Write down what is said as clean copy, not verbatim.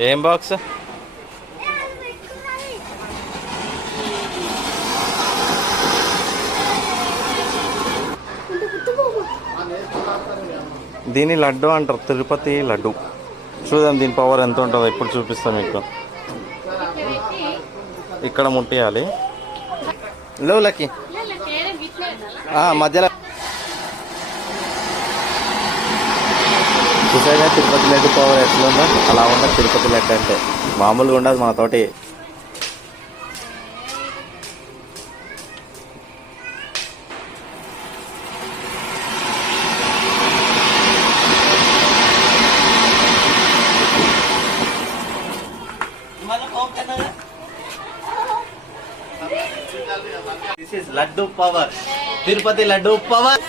ఏం బాక్స్? దీని లడ్డు అంటారు, తిరుపతి లడ్డు. చూద్దాం దీని పవర్ ఎంత ఉంటుందో ఇప్పుడు చూపిస్తాను మీకు. ఇక్కడ ముట్టియాలి లోలకి మధ్యలో. చూసాగా తిరుపతి లడ్డు పవర్ ఎట్లా ఉందో అలా ఉండదు. తిరుపతి లడ్డు అంటే మామూలుగా ఉండదు మనతోటి. This is laddu power, Tirupati laddu power.